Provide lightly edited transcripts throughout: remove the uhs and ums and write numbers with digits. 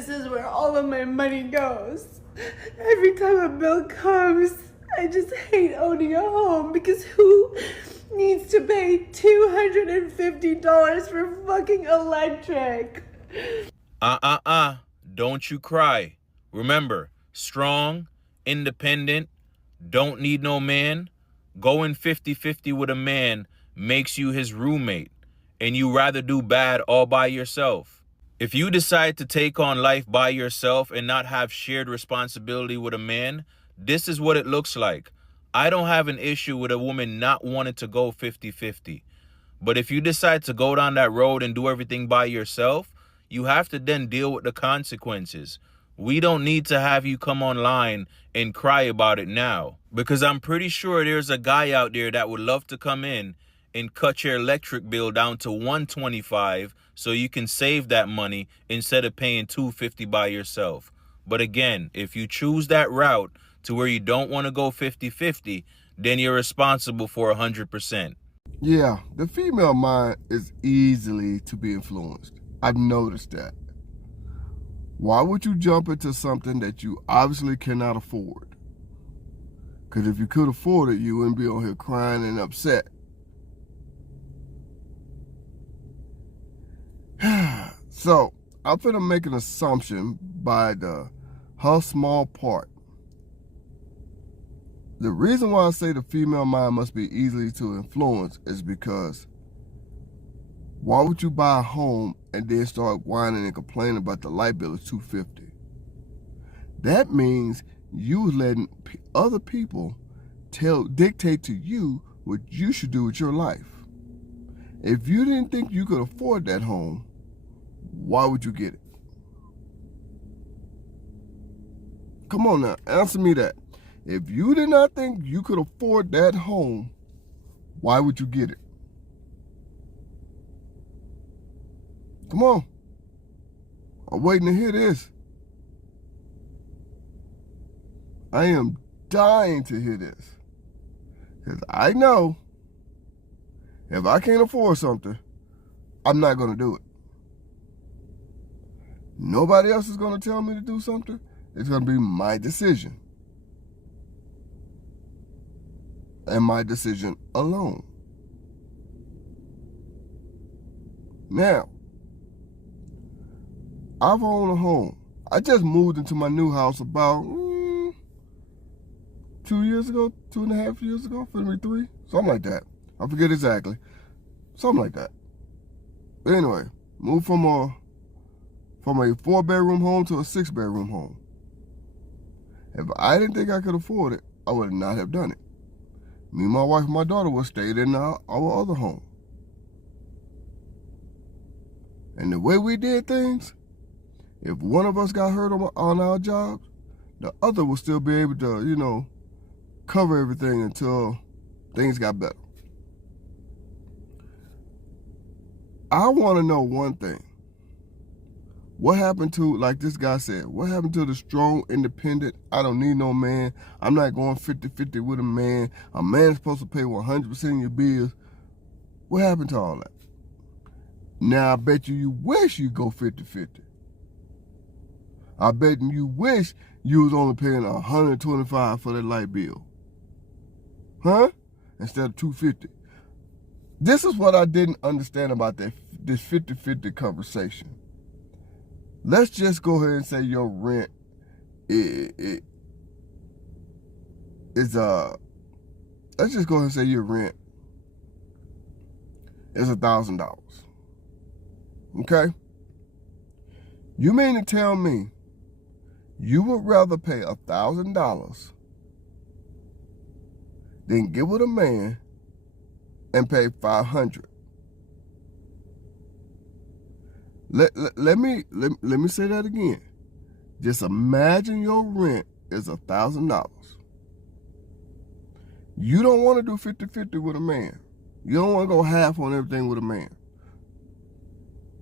this is where all of my money goes. Every time a bill comes, I just hate owning a home because who needs to pay $250 for fucking electric? Don't you cry. Remember, strong, independent, don't need no man. Going 50-50 with a man makes you his roommate, and you rather do bad all by yourself. If you decide to take on life by yourself and not have shared responsibility with a man, this is what it looks like. I don't have an issue with a woman not wanting to go 50-50. But if you decide to go down that road and do everything by yourself, you have to then deal with the consequences. We don't need to have you come online and cry about it now, because I'm pretty sure there's a guy out there that would love to come in and cut your electric bill down to $125 so you can save that money instead of paying $250 by yourself. But again, if you choose that route to where you don't want to go 50-50, then you're responsible for 100%. Yeah, the female mind is easily to be influenced. I've noticed that. Why would you jump into something that you obviously cannot afford? Because if you could afford it, you wouldn't be on here crying and upset. So, I'm finna make an assumption by her small part. The reason why I say the female mind must be easily to influence is because why would you buy a home and then start whining and complaining about the light bill is $250? That means you was letting other people dictate to you what you should do with your life. If you didn't think you could afford that home, why would you get it? Come on now, answer me that. If you did not think you could afford that home, why would you get it? Come on. I'm waiting to hear this. I am dying to hear this. Because I know if I can't afford something, I'm not going to do it. Nobody else is going to tell me to do something. It's going to be my decision. And my decision alone. Now, I've owned a home. I just moved into my new house about 2 years ago, 2.5 years ago, maybe 3, something like that. I forget exactly. Something like that. But anyway, moved from a 4-bedroom home to a 6-bedroom home. If I didn't think I could afford it, I would not have done it. Me, my wife, and my daughter would stay in our other home. And the way we did things, if one of us got hurt on our jobs, the other would still be able to, cover everything until things got better. I want to know one thing. What happened to, like this guy said, what happened to the strong, independent, I don't need no man, I'm not going 50-50 with a man, a man's supposed to pay 100% of your bills. What happened to all that? Now, I bet you wish you go 50-50. I bet you wish you was only paying $125 for that light bill. Huh? Instead of $250. This is what I didn't understand about this 50-50 conversation. Let's just go ahead and say your rent is let's just go ahead and say your rent is $1,000. Okay? You mean to tell me you would rather pay $1,000 than get with a man and pay $500? Let me say that again. Just imagine your rent is $1,000. You don't want to do 50-50 with a man. You don't want to go half on everything with a man.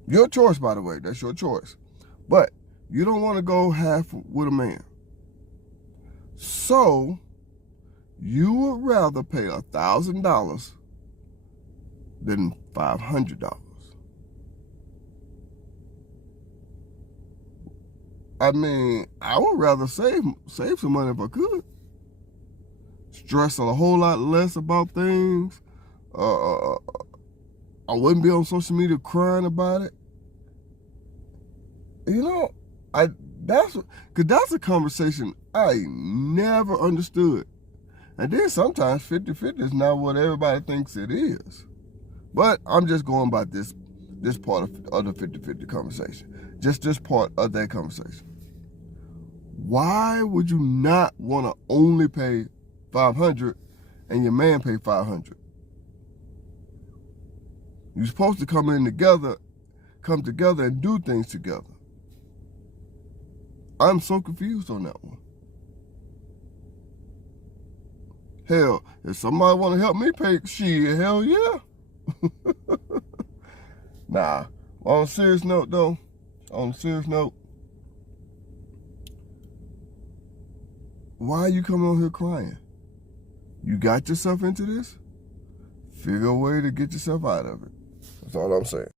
Your choice, by the way. That's your choice. But you don't want to go half with a man. So, you would rather pay $1,000 than $500. I mean, I would rather save some money if I could. Stress a whole lot less about things. I wouldn't be on social media crying about it. You know, that's a conversation I never understood. And then sometimes 50-50 is not what everybody thinks it is. But I'm just going by this part of the 50-50 conversation. Just this part of that conversation. Why would you not want to only pay $500 and your man pay $500? You're supposed to come together and do things together. I'm so confused on that one. Hell, if somebody want to help me pay shit, hell yeah. Nah, on a serious note though, why are you coming on here crying? You got yourself into this? Figure a way to get yourself out of it. That's all I'm saying.